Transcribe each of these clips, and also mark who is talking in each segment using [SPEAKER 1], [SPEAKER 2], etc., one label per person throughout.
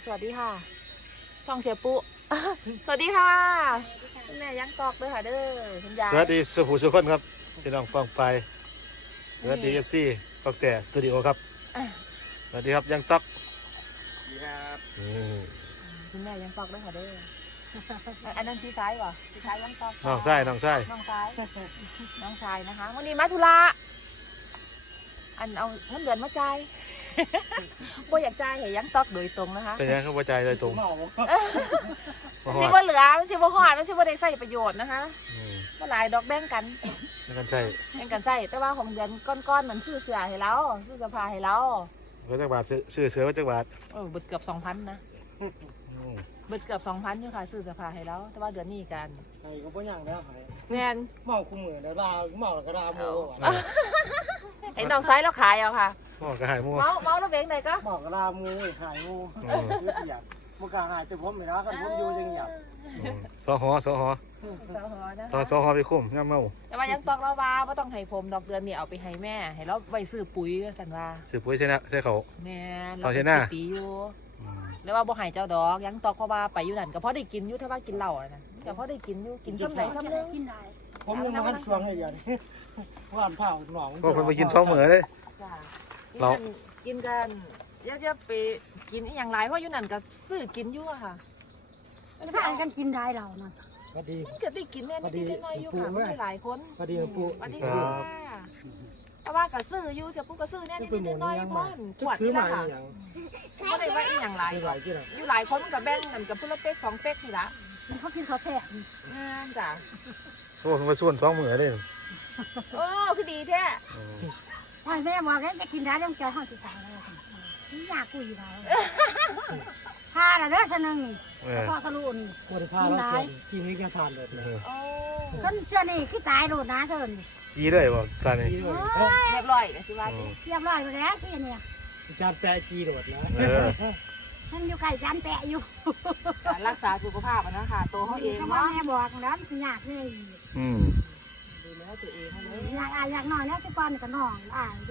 [SPEAKER 1] สวัสดีค่ะช่องเสียปุ สวัสดีค่ะแม่ยังตอกเด้อค่ะเด้อคุณยาย
[SPEAKER 2] สวัสดีสุภูสุคนครับพี่น้องฟังไปสวัสดีFC ตอกแต่สตูดิโอครับสวัสดีครับยังต๊อก
[SPEAKER 3] ดีครับ
[SPEAKER 1] คุณแม่ยังตอกเด้อค่ะเด้ออันนั้นพี่ชายป่ะพี่ชายยังตอก
[SPEAKER 2] น้องชาย
[SPEAKER 1] น้องชายน้องชายนะคะวันนี้มาธุระอันเอาเงินเดือนมาจ่าย บ่อยากจ่ายให้ยังตอกโดยตรงนะคะ
[SPEAKER 2] เป็นยังเขาใจเลยตรง
[SPEAKER 1] มันสิบ่เหลือมันสิบ่หอดมันสิบ่ได้ใช้ประโยชน์นะคะก็หลายดอกแบ่งกัน
[SPEAKER 2] ไม่กันใช่
[SPEAKER 1] แบ่งกันใช้แต่ว่าของเดือนก้อนๆมันซื้อเสื้อให้เราซื้อเสื้อผ้าให้เรา
[SPEAKER 2] วัจักบาทซื้อเสือวัจักบาท
[SPEAKER 1] เบิดเกือบ 2,000 นะเบิดเกือบ 2,000อยู่ค่ะซื้อเสื้อผ้าให้เราแต่ว่าเดือนนี้กัน
[SPEAKER 3] ไอ้ก็บ่ยังแล้วไอ้
[SPEAKER 1] แม่น
[SPEAKER 3] เมาคู่มือเดี๋ยวลาเมาแล้วก็ลาโม
[SPEAKER 1] ไอ้น้องไซส์เราขายเอาค่ะ
[SPEAKER 2] หม้อกระหายมั่ว
[SPEAKER 1] เมาแล้วเบงไหนก็
[SPEAKER 3] เมาก็ลาโมหายโมอยากบ่กล้าหายแต่ผมไม่รักกันผมอยู่ยังอยาก
[SPEAKER 2] สอหอสอหอไปคุ้มย่ำเมา
[SPEAKER 1] แต่ว่ายังตอกเราว่าบ่ต้องให้ผมดอกเดือนนี้เอาไปให้แม่ให้เราไว้ซื้อปุ๋ยสั่นว่า
[SPEAKER 2] ซื้อปุ๋ยใช่นะใช่เขา
[SPEAKER 1] แม่น
[SPEAKER 2] เขาใช่หน้า
[SPEAKER 1] ปีอยู่แล้วว่าบ่ให้เจ้าดอกยังตอกเพราะว่าไปอยู่นั่นก็พอได้กินอยู่ถ้าว่ากินเหล้าอะนะก็พอได้กินอยู่กินซ้ำไหนซ้ำนึงกินได้
[SPEAKER 3] ผมยังมาหันช่วงให้เดือนว่านเผาหนอง
[SPEAKER 2] พวกคนไปกินท้องเหมือเลย เรา
[SPEAKER 1] กินกันอย่าไปกินอีหยังหลายเพราะอยู่นั่นก็ซื้อกินอยู่อะค่ะ
[SPEAKER 4] ถ้าอันกันกินได้เรานะ
[SPEAKER 3] พอดี
[SPEAKER 1] มันก็ได้กินแม่นิดๆหน่อยๆอยู่ค่ะไม่หลายคน
[SPEAKER 3] พอดีปู
[SPEAKER 1] สวัสดีค่ะเพราะว่าก็ซื้ออยู่เสียปุ๊กก็ซื้อแน่นิดๆหน่อยๆพ่อนขวด
[SPEAKER 3] ซื้อ
[SPEAKER 1] นี่
[SPEAKER 3] มา
[SPEAKER 1] ละค่ะ
[SPEAKER 3] อย่าง
[SPEAKER 1] ก็ได้ว่าอีหยังหลาย
[SPEAKER 3] หลายที่ไหน
[SPEAKER 1] อยู่หลายคนมันก็แบ่งกันกับพุ่นละเป๊ก2 เป๊กนี่ละ
[SPEAKER 4] มันเขากินข้าวแซ่บ
[SPEAKER 1] จ้ะ
[SPEAKER 2] เขาบอกเขาไปส่วนท้องเหมือเลย
[SPEAKER 1] โอ้คือดีแท้
[SPEAKER 4] พ่อแม่บอกแล้วจะกินได้ต้องเจอห้องสิตายแล้วนี่อยากคุยเราพาละเด้อท่านนึงพ่อสรุน
[SPEAKER 3] บริพาเราที่มีแค่ทานเลย
[SPEAKER 1] โอ้
[SPEAKER 4] คนเจ้านี่คือตายโลดนะเถิน
[SPEAKER 2] ยีด้วยบอกตานี่
[SPEAKER 1] เรียบร้อยสิว่า
[SPEAKER 4] เรียบร้อยไปแล้วที่เนี่ย
[SPEAKER 3] จานแปะจีโดดนะ
[SPEAKER 4] มันอยู่ไก่จานแปะอยู่
[SPEAKER 1] การรักษาสุขภาพนะคะตัวเขาเอง
[SPEAKER 4] พ่อ
[SPEAKER 1] เนาะ
[SPEAKER 4] แม่บอกแล้วมันอยากเลย
[SPEAKER 1] ดูแลตัวเองให้เลย
[SPEAKER 4] อยากนอนแล้วที่ป้อนก็นอนเด้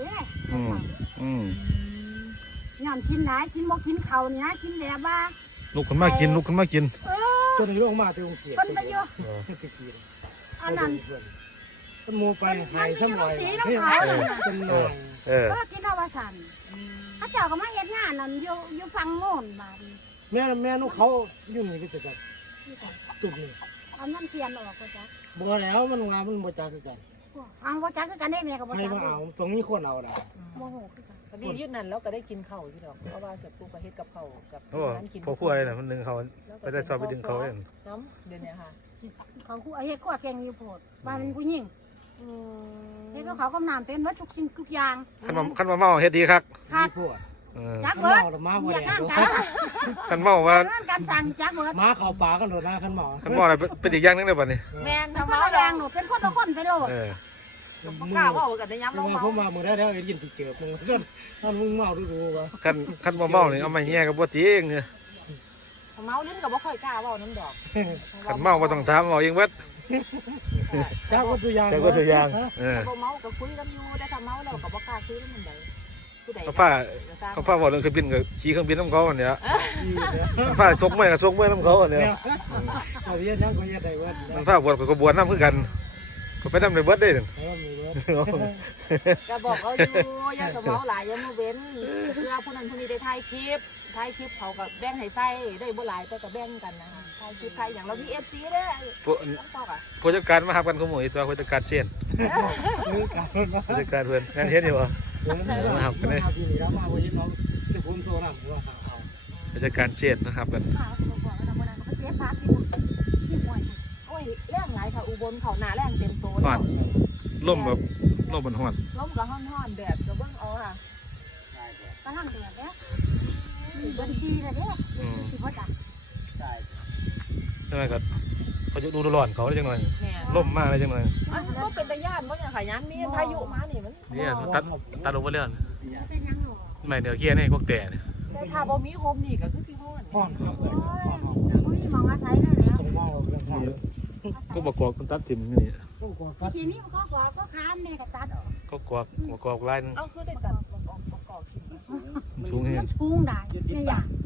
[SPEAKER 4] ย้อนกินไหนกินบ่กินเขานี่นะกินแบบว่า
[SPEAKER 2] ลุกขึ้นมากินลุกขึ้นมากิน
[SPEAKER 3] จนลงมาที่องค์เกียรติ
[SPEAKER 4] คนไปอยู่ อันนั้น
[SPEAKER 3] มันมูไปหายทั้งหมดเป็นหน่อย
[SPEAKER 4] ก็กินเอาว่าสันเขาเจ้าก็มาเฮ็ดงานนั่นอยู่ฟังโน่นบาด
[SPEAKER 3] แม่นกเขาอยู่นี่ก็จะจับตุ่มนี่
[SPEAKER 4] อันนั้นเทียนออกก็จ้ะ
[SPEAKER 3] บ่แล้วมันงามันบ่จักกัน
[SPEAKER 4] เอาบ่จักคือกันได้แม่ก็บ่
[SPEAKER 3] ให้
[SPEAKER 4] จัก
[SPEAKER 3] มาเอาตรงนี้คนเอาได้
[SPEAKER 4] โมโหคือกัน
[SPEAKER 1] พอดียืดนั่นแล้วก็ได้กินข้าวอยู่ดอกเพราะว่าเสียปุ๊กก็เฮ็ดกับข้าวกับ
[SPEAKER 2] เขาบอก
[SPEAKER 1] นั้นกิน
[SPEAKER 2] พอพูดอะไรนะมันดึงเขาไปได้สอบไปดึงเขาเอง
[SPEAKER 1] น้ำเดี๋ยวนี้ค่ะ
[SPEAKER 4] เขาคู่เฮ็ดขั้วแกงอยู่โพดว่ามันผู้หญิงเฮ็ดแล้วเขาก็น้ำเป็นวัตถุสิ่งทุกอย่าง
[SPEAKER 2] ขันมาเมาเฮ็ดดีครับ
[SPEAKER 4] ครับ
[SPEAKER 3] พวก
[SPEAKER 4] จักเบิด
[SPEAKER 3] มาบ่
[SPEAKER 4] อยาก
[SPEAKER 3] ได้
[SPEAKER 4] งานกัน
[SPEAKER 2] ขันเมาว่า
[SPEAKER 4] งานกันสั่งจักเบิด
[SPEAKER 3] มาเข้าป่ากันโดดหน้าขันหมอ
[SPEAKER 2] ขันเมาอะไรเป็นอีกอย่างนึงเลยป่ะนี่
[SPEAKER 1] แม่น
[SPEAKER 4] ทำ
[SPEAKER 1] ทำ
[SPEAKER 4] มา
[SPEAKER 1] เมา
[SPEAKER 4] แร
[SPEAKER 1] แรง
[SPEAKER 4] งหนูเป็นคนละคนไปโลด
[SPEAKER 1] บ่กล้าเว้ากันได้ย้ำลง
[SPEAKER 3] มา
[SPEAKER 1] เมา
[SPEAKER 3] ผมมามือได้แล้วยินติเจอมึงท่านมึงเมาดูวะ
[SPEAKER 2] ขันมาเมานี่เอามาแย่กับบ่จริง
[SPEAKER 1] เมาลิ้นก็บ่ค่อยกล้าเว้าน้ำดอก
[SPEAKER 2] ขันเมาบ่ต้องถามเอาเองเวท
[SPEAKER 3] จ้าก็ตัวอย่าง
[SPEAKER 2] แต่ก็ตัวอย่าง
[SPEAKER 1] บ่เมาก็คุยกันอยู่แต่ถ้าเมาแล้วก็บ่กล้าคุยกันมันใดผู้ใด
[SPEAKER 2] เขาพาบอกเรื่องเครื่องบินกับขี่เครื่องบินน้ำเขาอันเนี้ยพาซกเมื่อซกเมื่อน้ำเขาอันเนี้ย
[SPEAKER 3] เอาเยอะนั่งก็เยอะได้เว้ย
[SPEAKER 2] มันพาบวชกับกบวชน้ำคือกันก็ไปน้ำในเบิดได้
[SPEAKER 1] ก็บอกเขาอยู่อย่าสมองหลายอย่ามาเว้นเพื่อผู้นั้นผู้นี้ได้ถ่ายคลิปเขาก็แบ่งให้ใส่ได้บ่หลายแต่ก็แบ่งกันนะคะถ่ายคลิปถ่ายอย่างเรามี FC เด้อต้องตอกอ่ะ
[SPEAKER 2] ผู้จัดการมาหากันขโมยตัวผู้จัดการเชียนผู้จัดการเพื่อนงานเฮ็ดอยู่วะมาหากันเลยผู้จัดการเชียนนะครับกัน
[SPEAKER 4] ข้าวบอกว่าวันนั้นก็เจ๊ฟ้าที่ห่วย
[SPEAKER 1] โอ้ยแรงหลายค่ะอุบลเขาหนาแรงเต็มโต
[SPEAKER 2] ล่มแบบล่มบนห้อน
[SPEAKER 1] ล้มกับห้อนๆแบบก็เบิ่งเอาค่ะ
[SPEAKER 4] กำลังเดือดแล้วมีบัญชีเลยเด้ที่พ่อจับ
[SPEAKER 2] ใช่ไหมครับเขาจะดูร้อนเขาได้จังหน่อย
[SPEAKER 1] แม่
[SPEAKER 2] ล่มมากเลยจังหน่อย
[SPEAKER 1] มันก็เป็นตะย่านเพราะอย่างขยันมีพายุมานี่มัน
[SPEAKER 2] เนี่ยตัดลงไปเรื่อย
[SPEAKER 4] เป็นยังหรอ
[SPEAKER 2] ไม่เดี๋ยวเกี้ยนี่พวกแต่เนี่ย
[SPEAKER 1] แต่ถ้าบ่มีโฮมนี่ก็คือสิฮ้อน
[SPEAKER 3] พ่อนครับ
[SPEAKER 4] อุ้ยมองอาศัยได้แล้ว
[SPEAKER 3] ตรงมองเรื่องพ่อน
[SPEAKER 2] ก็บอกกอกคนตัดถิ่มนี่
[SPEAKER 3] ต้องกดฟัด
[SPEAKER 4] ทีนี้ก็บอกก็ค้าแม่ก็ตัดออก
[SPEAKER 2] ก็กอกลายนึง
[SPEAKER 1] เอาคือได้ตัดประกอบที่
[SPEAKER 2] สูงเห็
[SPEAKER 4] มัน นชุ่งได้ไม่อยาก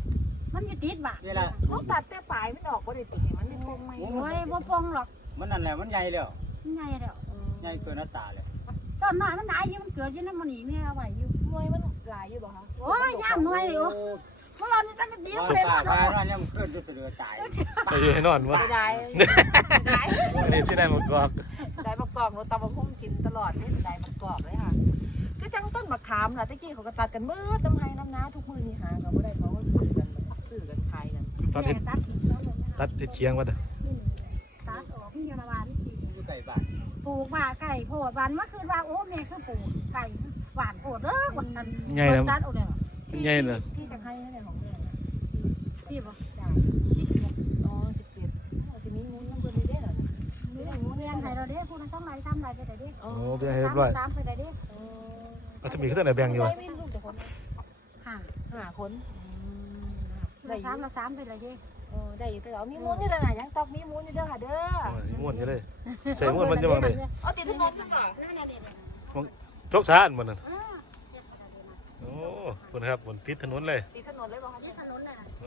[SPEAKER 4] มันอยู่ติดบ่ะ
[SPEAKER 3] นี่แหละ
[SPEAKER 1] เขาตัดแต่ปลายมันออกบ่ได้ติดมันไม่ปงไม่
[SPEAKER 4] โอ้ยบ่ปงหรอก
[SPEAKER 3] มันนั่นแหละมันใหญ่แล้ว
[SPEAKER 4] มันใหญ่แล้ว
[SPEAKER 3] ใหญ่เกินหน้าตาเลย
[SPEAKER 4] ต้นน้อยมันหลายอยู่มันเกิดอยู่นำมันนี่แม่เอาไว้อยู่
[SPEAKER 1] มวยมันหลายอยู่บ่คะ
[SPEAKER 4] โอ้ยย่ามหน่วยอยู่พวกเรานี่ตั้งแต่เดียว
[SPEAKER 3] ว่า
[SPEAKER 4] เลย
[SPEAKER 3] ตา
[SPEAKER 4] เนาะ
[SPEAKER 3] พายนั่นยังเกินจะเสือตาย
[SPEAKER 2] ไปอยู่ให้นอนวะ
[SPEAKER 1] ไม่ได้ได้
[SPEAKER 2] อันนี้สิได้หมดกอก
[SPEAKER 1] ได้ประกอบเราตำบักหุ่งกินตลอดนี่ได้ประกอบเลยค่ะก็จังต้นมะขามล่ะตะกี้เขาก็ตัดกันเมื่อตำไห้น้ำน้าทุกมื้อนี่หาก็บ่ได้เขาก็ซื้อกันขายกัน
[SPEAKER 2] ตัดเห็ด
[SPEAKER 4] ตัดทิ้งแล้วเลยนะคะ
[SPEAKER 2] ตัดเห็ดเคียงวะเด้อ
[SPEAKER 4] ตัดออกพี่ยนวานที่
[SPEAKER 3] อยู่ไก่บ้าน
[SPEAKER 4] ปลูกว่าไก่โพดวันเมื่อคืนว่าโอ้แม่คือปลูกไก่หวานโพดเด้อวันนั้นตัดเอาเลย
[SPEAKER 2] มันใหญ่เด้อ
[SPEAKER 1] ที่จะให้นั่นแหละของแม่นะ
[SPEAKER 4] ที่บอก
[SPEAKER 1] จ้าที่เกียรอ๋อ17สิมีมูลน้ำเพิ่นได้เหรอ
[SPEAKER 4] นี่มูเรียนให้เราเด้พวกนั้นทำไรไปได้เด้
[SPEAKER 2] โอ้เบี้ยให้เรียบร้อย
[SPEAKER 4] ตามไปได้เด้
[SPEAKER 2] เอาจะมีขึ้นไหนแบ่งอยู่วะ
[SPEAKER 1] ได้มีลูกจักคน
[SPEAKER 4] ห่าง
[SPEAKER 1] 5คน
[SPEAKER 4] ได้ตามละ3ไปเลยเด้
[SPEAKER 1] ได้อยู่แต่เอามีมูลอยู่แต่ไหนยังตอกมีมูลอยู่เด้อค่ะเด้อ
[SPEAKER 2] โอ้ยม่วนอยู่เลยใส่ม่วนมันจะมองเลย
[SPEAKER 1] เอาติดถนนนั่นน่ะ
[SPEAKER 2] โชคชานมันนั่นโอ้คุณครับบนติดถนนเลย
[SPEAKER 1] ติดถนนเลยบ่คะ
[SPEAKER 4] นี่ถนนน่ะ
[SPEAKER 2] โอ้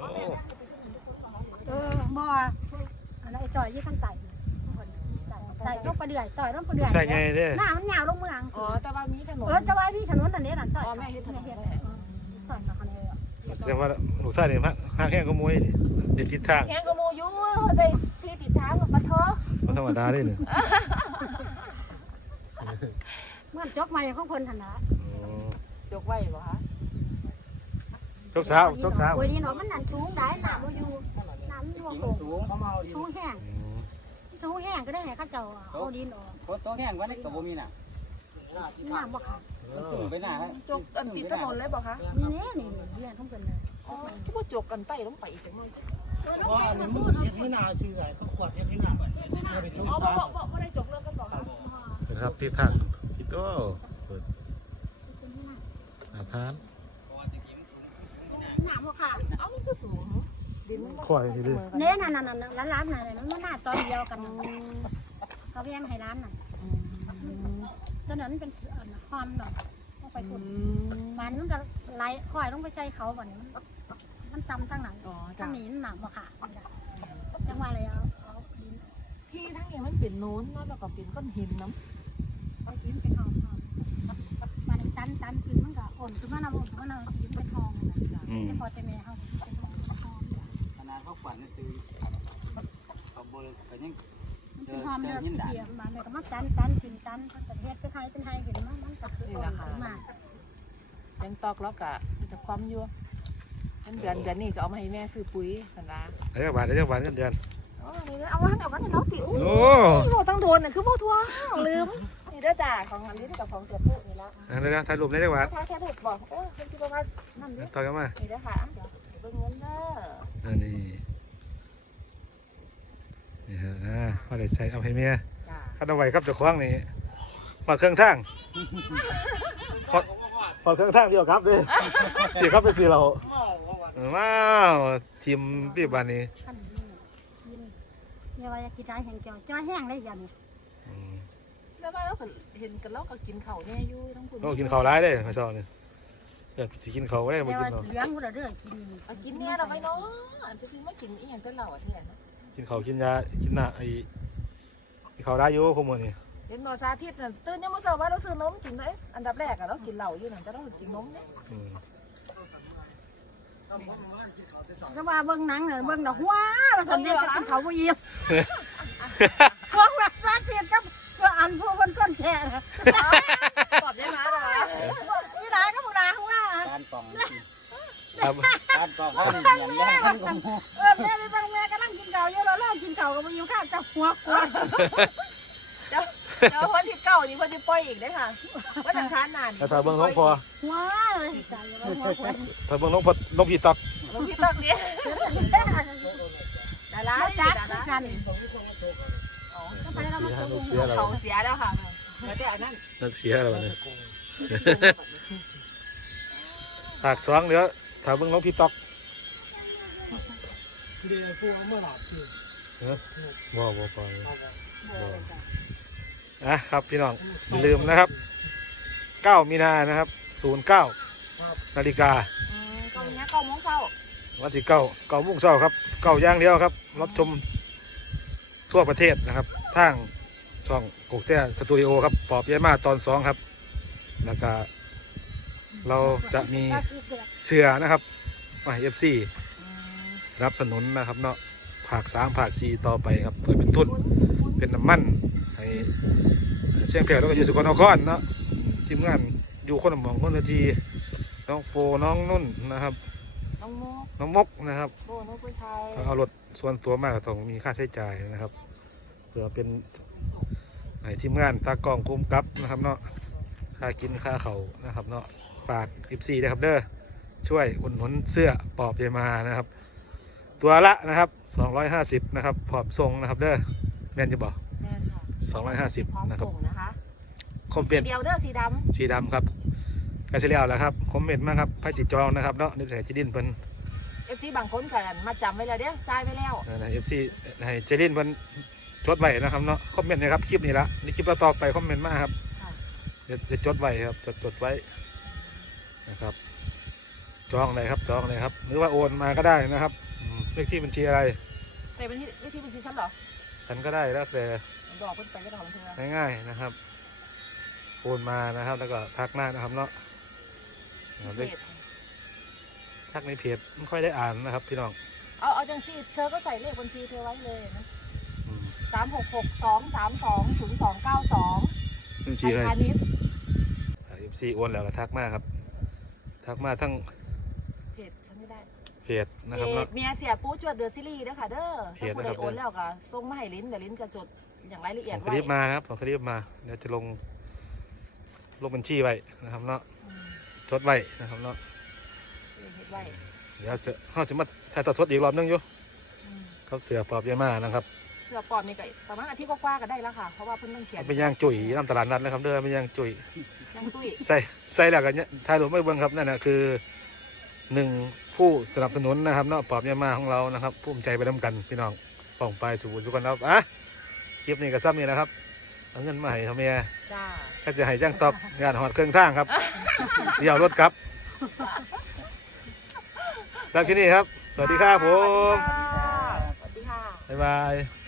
[SPEAKER 4] บ่อะไรจ่อยยี่ขั้นไต่ไต่ลงไปเดือยต่อยลงไปเดือย
[SPEAKER 2] ใช่ไงเด้
[SPEAKER 4] หน้ามันยาวลงเมือง
[SPEAKER 1] อ๋อแต่ว่ามีถนน
[SPEAKER 4] จะว่าพี่ถนนอันนี้น่ะต่อย
[SPEAKER 1] อ๋อแม่เฮ็ดถนนได้
[SPEAKER 4] ต่อยกับคันเลยอ่ะ
[SPEAKER 2] แสดงว่าลูกชายนี่ฮักแห้งก็มวยนี่เด็ดทิศทาง
[SPEAKER 1] แข่งกับโมยูได้ที่ติดทางกับปะเถอะ
[SPEAKER 2] มันธรรมดาเลยนี่
[SPEAKER 4] มันจกใหม่ของคนทันนะ
[SPEAKER 1] จกไว้บ่คะ
[SPEAKER 2] โชคสาวโชคสาว
[SPEAKER 4] โอ้ยดีเนาะมันนั่นสูงได้หนาบ่อยู่น้ำมัน
[SPEAKER 3] จริง
[SPEAKER 4] โก
[SPEAKER 3] สูงเขาเมาดิน
[SPEAKER 4] สูงแห้งสูงแห้งก็ได้ให้ข้าเจ้าเอาดินออก
[SPEAKER 3] โคตรโตแห้งกว่านี้ก็บ่มีน่ะ
[SPEAKER 4] น้ำบ่ค่ะ
[SPEAKER 3] มันสูงไปหน้าฮะ
[SPEAKER 1] จกกันติดถนนเลยบ่คะ
[SPEAKER 4] นี่แน่นี่เรียนของเพิ่นเลย
[SPEAKER 1] อ๋อที่ว่าจกกันใต้ลงไปอีกจังเลย
[SPEAKER 3] ว่าอันนี้มันเฮ็ดให้หน้าซื้อไอ้เขาขวดเฮ็ดให้หน้าเป็นทุ่ง
[SPEAKER 1] อ๋อ
[SPEAKER 3] ฟ้า
[SPEAKER 1] บ่ได้จกเรื่องกันบ่คะ
[SPEAKER 2] นะครับทิศทางคิดโอ้เปิดอาทาน
[SPEAKER 4] น้ำบ่ค่ะ
[SPEAKER 1] เอ้ามันก็สูงดินมัน
[SPEAKER 2] ข่อยนี่ดิ
[SPEAKER 4] เน่นั่นร้านน่ะมันหน้าตอนเดียวกันเขาแย่งให้ร้านน่ะถนนเป็นหอมหน่อยต้องไปขุดมันมันจะไหลค่อยลงไปใจเขาบ่นี่มันจำจังหนัง
[SPEAKER 1] อ๋อ
[SPEAKER 4] จั
[SPEAKER 1] จ้ะ
[SPEAKER 4] งนี้หนักบ่ค่ะจังว่าอะไรเอาดิน
[SPEAKER 1] ที่ทั้งนี้มันเป็นโน้นเนาะแล้วก็เป็นก้อนหินน้ำ
[SPEAKER 4] เอาดินเป็นหอมมันตันกินมันก็อ่อนคือมันเอาดินเป็นทองไม่พอใจแม่เขาเป็นทอง
[SPEAKER 3] ขนาดเขาขวดนี่ซื้อเขาบ่ก็ยัง
[SPEAKER 4] เป็นหอมเนื้อเกี่ยวมันเลยก็มาตันกินตันประเทศไปไทยเป็นไทยกินมันก็คืออ่อนขึ้นมา
[SPEAKER 1] ยังตอกแล้วก็จะความยั่วเดือนนี้ก็เอามาให้แม่ซื้อปุ๋ยสันดา
[SPEAKER 2] ได้จักบาทได้จักบาทกันเดือน
[SPEAKER 1] อ๋อนี่เอาไว้เอาไว้ในน้องติ๋ว
[SPEAKER 2] โอ้
[SPEAKER 1] โต้องโดนน่ะคือโมทัวลืมนี่เด้อจ้าของอันนี้กับของเสียปุ๊นี่ละ
[SPEAKER 2] อันนี้นะถ่ายรูปได้จักบาท
[SPEAKER 1] แค่ถูกบอกเป็นที่ประมาณนั่นดิ
[SPEAKER 2] ต่อกันมา
[SPEAKER 1] นี่เด้อค่ะเบิ่งเงินเด้อ
[SPEAKER 2] อันนี้นี่ฮะว่าได้ใส่เอาให้เมีย
[SPEAKER 1] จ้า
[SPEAKER 2] คันเอาไว้ครับเจ้าของนี่พอดเครื่องทางพอดเครื่องทางเดียวครับเด้เดี๋ยวครับไปซื้อเราว้าวทีมที่บ้านนี้
[SPEAKER 4] ขั้นนี้กินเนี่ยว่ากินได้แห้งจ่อแห้งได้ยัน
[SPEAKER 1] แล้วว่าเราเห็นกันแล้วก็กินข้าวแน่อยู่ทั้งคุณ
[SPEAKER 2] โอ้กินข้าวร้ายได้มาชอบเนี่ยเดี๋ยวสิกินข้าวก็ได้
[SPEAKER 4] เนี่
[SPEAKER 2] มาย กิน
[SPEAKER 4] ว่า
[SPEAKER 2] ข้าว
[SPEAKER 4] เลี้ยงก็เด้อกิน
[SPEAKER 1] กินเนี่ยเราไปเนาะอันที่ไม่กินอีหยังแต่เราอ่ะที่ไหนนะ
[SPEAKER 2] กินข้าวกินยากินหน้าไอ้กินข้าวได้อยู่พวกมึงนี่
[SPEAKER 1] เห็นหมอสาธิตน่ะตื่นยังมื้อเช้าว่าเราซื้อนมกินเลยอันดับแรกอ่ะเรากินเหล้าอยู่นั่นแต่เรากินนมเนี่ย
[SPEAKER 4] ก็ว่าเบิ่งหนังเนี่ยเบิ่งดอกว้าเราทำเนี่ยจะกินเขาบ่ยิ้มพวกรักษาเสียกับก็อันพวกคนก้นแฉะ
[SPEAKER 1] ตอบได้ไหมล่ะ
[SPEAKER 4] นี่หลานก็บอกหลานว่า
[SPEAKER 3] การกล่อง
[SPEAKER 2] ครับ
[SPEAKER 3] การกล่องเขานี่อย่างแรกมันก็
[SPEAKER 4] แม่ไปฟังแม่ก็นั่งกินเก่าเยอะแล้วเริ่มกินเก่าก็บ่ยิ้มข้าวจับหัวกวน
[SPEAKER 1] เดี๋ยววันที่เก้านี่เพิ่นจะปล่อยอีกได้ค่ะวันอังคารหน้านี่
[SPEAKER 2] ถ้าเบิ่งน้องพอ
[SPEAKER 4] ว้าใจว่าหัวกวน
[SPEAKER 2] ถ้าเบิ่งน้องพอน้องพี่ตัก
[SPEAKER 1] หลวงพี่ตักเนี่ยดารา
[SPEAKER 4] จัด
[SPEAKER 1] ดารา
[SPEAKER 4] กันก็ไปเรามาตัว
[SPEAKER 2] เสียแล้ว
[SPEAKER 1] เขาเสียแล้วค่ะแล้วแต่อันนั้น
[SPEAKER 2] นักเสียแล้วเนี่ยปากสองเดี๋ยวถ้าเบิ่งน้องพี่ตัก
[SPEAKER 3] เดี๋ยวพวกเมื่อหลับคือ
[SPEAKER 2] บ่ไปครับพี่น้องอย่าลืมนะครับ9 มีนานะครับ09 นาฬิกา
[SPEAKER 1] ก็วันนี้9 โมงเช้า
[SPEAKER 2] วันที่9 โมงเช้าครับ9อย่างเดียวครับรับชมทั่วประเทศนะครับทางช่องกกแต้สตูดิโอครับปอบยายมาตอน2ครับแล้วก็เราจะมีเสือนะครับมาเอฟซีรับสนุนนะครับเนาะภาค3ภาค4ต่อไปครับเพื่อเป็นทุนเป็นน้ำมันให้เชียงแพร่แล้วก็อยู่สกลนครเนาะทีมงานอยู่คนละหม่องคนละทีน้องโฟน้องนุ่นนะครับ น้องมกนะครับ
[SPEAKER 1] โอ้น้องผู้ชาย
[SPEAKER 2] เอารถส่วนตัวมากต้องมีค่าใช้จ่ายนะครับเพื่อเป็นให้ทีมงานตากล้องคุ้มกับนะครับเนาะค่ากินค่าเขานะครับเนาะฝาก14นะครับเด้อช่วยอุดหนุนเสื้อปอบยายมานะครับตัวละนะครับ250นะครับพร้อมส่งนะครับเด้อแม่นจะบอก
[SPEAKER 1] แม่นค่ะพร้อม
[SPEAKER 2] 250นะครับ
[SPEAKER 1] ส่งนะคะ
[SPEAKER 2] คอมเม
[SPEAKER 1] สี
[SPEAKER 2] นต์
[SPEAKER 1] เดียวเด้อสีด
[SPEAKER 2] สีดำครับใกล้เสร็จแล้วแล้วครับคอมเมนต์มาครับไพ่จิตจองนะครับเนาะนี่ใส่จิดินเพิ่น
[SPEAKER 1] ำ FC บางคนกันมาจำไว้แล้วเด้อจ่ายไปแล้ว
[SPEAKER 2] FC ให้จิดินเพิ่นจดไว้นะครับเนาะคอมเมนต์นะครับคลิปนี้ละนี่คลิปต่อไปคอมเมนต์มาครับ
[SPEAKER 1] ค่ะ
[SPEAKER 2] เดี๋ยวจะจดไว้ครับจดไว้นะครับจองเลยครับจองเลยครับหรือว่าโอนมาก็ได้นะครับเลขที่บัญชีอะไร
[SPEAKER 1] แต่เป็นที่บัญชีฉันเหรอ
[SPEAKER 2] ฉันก็ได้แล้วแต่
[SPEAKER 1] บอกเพิ่นไปก็ได้ของเธอ
[SPEAKER 2] ง่ายๆนะครับโอนมานะครับแล้วก็ทักหน้านะครับเนาะ
[SPEAKER 1] เพจ
[SPEAKER 2] ทักในเพจไม่ค่อยได้อ่านนะครับพี่น้อง
[SPEAKER 1] เอาจังซี่เธอก็ใส่เลขบัญชีเธอไว้เลยนะ
[SPEAKER 2] อืม
[SPEAKER 1] 3662320292
[SPEAKER 2] บัญชีอะไร
[SPEAKER 1] พาณิชย์
[SPEAKER 2] FC โอนแล้วก็ทักมาครับทักมาทั้ง
[SPEAKER 1] เพจฉันไม่ได้
[SPEAKER 2] เพจนะครับเนาะ
[SPEAKER 1] เมียเสียปูจวดเดอะซีรีส์เด้อค่ะเด้อ
[SPEAKER 2] เพจ
[SPEAKER 1] ถ้าผู้
[SPEAKER 2] นะค
[SPEAKER 1] ใด
[SPEAKER 2] รับ
[SPEAKER 1] โอนแล้วก็ส่งมาให้ลิ้นเดี๋ยวลิ้นจะจดอย่างรายละเอีย
[SPEAKER 2] ส่
[SPEAKER 1] ด
[SPEAKER 2] งส
[SPEAKER 1] ไว้
[SPEAKER 2] ลิปมาครับส่งสลิปมาเดี๋ยวจะลงบัญชีไว้นะครับเนาะ
[SPEAKER 1] อืม
[SPEAKER 2] จดไว้นะครับเนาะ
[SPEAKER 1] เฮ็ดไว้
[SPEAKER 2] เดี๋ยวเขาจะมาถ่ายทอดสดอีกรอบนึงอยู่
[SPEAKER 1] อืม
[SPEAKER 2] เขาเสือปอบยายมานะครับ
[SPEAKER 1] เสื้อปลอมนี่ก็ประมาณอาทิตย์กว่าๆก็ได้แล้วค่ะเพราะว่าเพิ่นต้องเขียน
[SPEAKER 2] เอาไปย่างจุ๋ยน้ำตลาดนัดนะครับเด้อไปย่างจุ๋ย
[SPEAKER 1] ยังตุ้ย
[SPEAKER 2] ใส่แล้วกันเนี่ยถ่ายรูปไม่เบิ่งครับนั่นนะคือหนึ่งผู้สนับสนุนนะครับเนาะปอบยายมาของเรานะครับภูมิใจไปน้ำกันพี่น้องป่องไปสู่ทุกคนครับอ่ะคลิปนี้ก็ซ้ำนี่นะครับเอาเงินมาให้ทำเมีย
[SPEAKER 1] จ้า
[SPEAKER 2] ก็จะให้จ้างตอบงานหอดเครื่องทางครับ เดี๋ยวรถกลับแล้วที่นี่ครับ สวัสดีครับผม
[SPEAKER 1] สวัสดีค่ะ
[SPEAKER 2] บ๊ายบาย